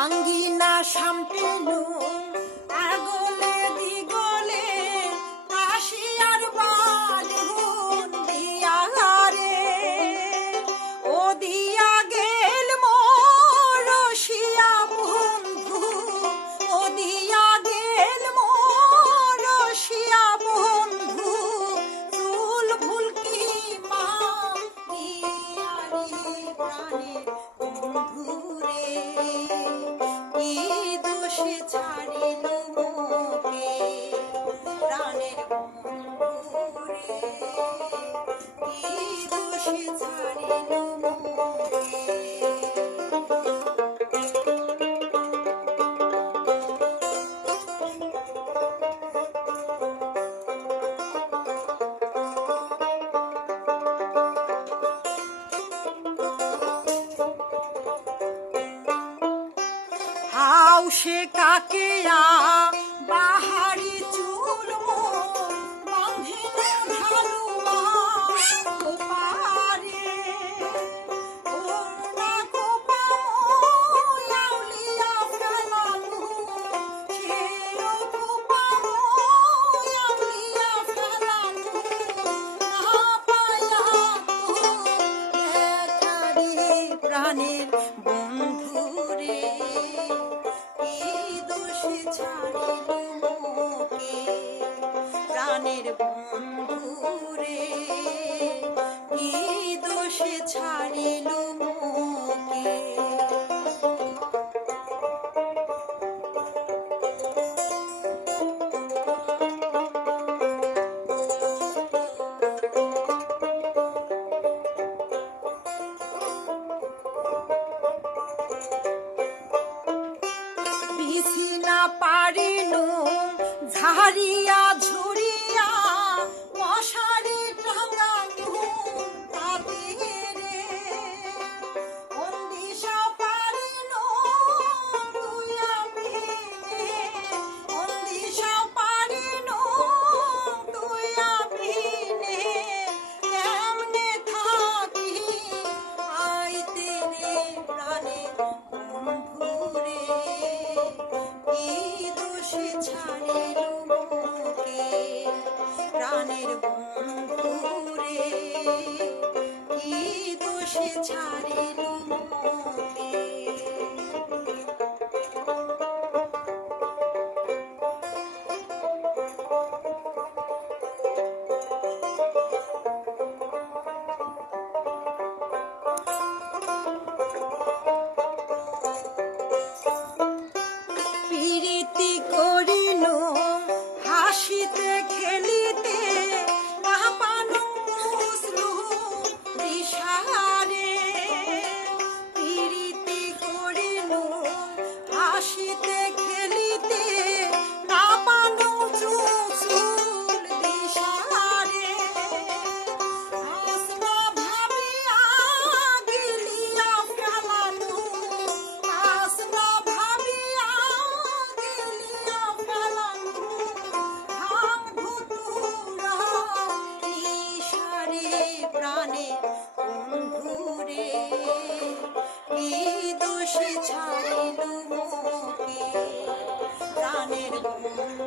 আঙ্গিনা সামটেলু আগলে দিগলে কাশিয়ার বালুন দিয়া রে ও দিয়া গেল মোর রসিয়া বন্ধু ও দিয়া গেল মোর রসিয়া বন্ধু চুল ভুলকি মা দিয়া রে প্রাণে বন্ধু রে কি দোষে ছাড়িল মোকে প্রাণের বন্ধু রে কি দোষে ছাড়িল মোকে হাউসে কাকেয়া বাহারি চুল বাঁধে ঢালুয়া পারে ওনা কোপা আউলিয়া ফেলালু সেও কোপা আউলিয়া ফেলালু না পায়া দেখারে প্রাণের বন্ধু রে ছাড়িল মোকে প্রাণের বন্ধু রে কি দোষে ছাড়িল মোকে বিছিনা পারিনু ঝাড়িয়া ঝুড়িয়া মশারি টাঙানু তাতে রে অন্দিশা পারিনু তুই আমি অন্দিশা পারিনু তুই আমি কেমনে থাকি আইতে রে প্রাণে বন্ধু রে কি দোষে ছাড়িল মোকে প্রাণের বন্ধু রে কি দোষে ছাড়িল মোকে প্রীতি করিনু হাসিতে খেলিতে না পানু মুসলু দিশারে প্রীতি করিনু হাসিতে খেলিতে না পানু চুল দিশারে আসনা ভাবিয়া গিলিয়া ফেলানু আসনা ভাবিয়া গিলিয়া ফেলানু ভাঙ ভুতুরা নিশারে প্রাণে বন্ধু রে কি দোষে ছাড়িল মোকে প্রাণের বন্ধু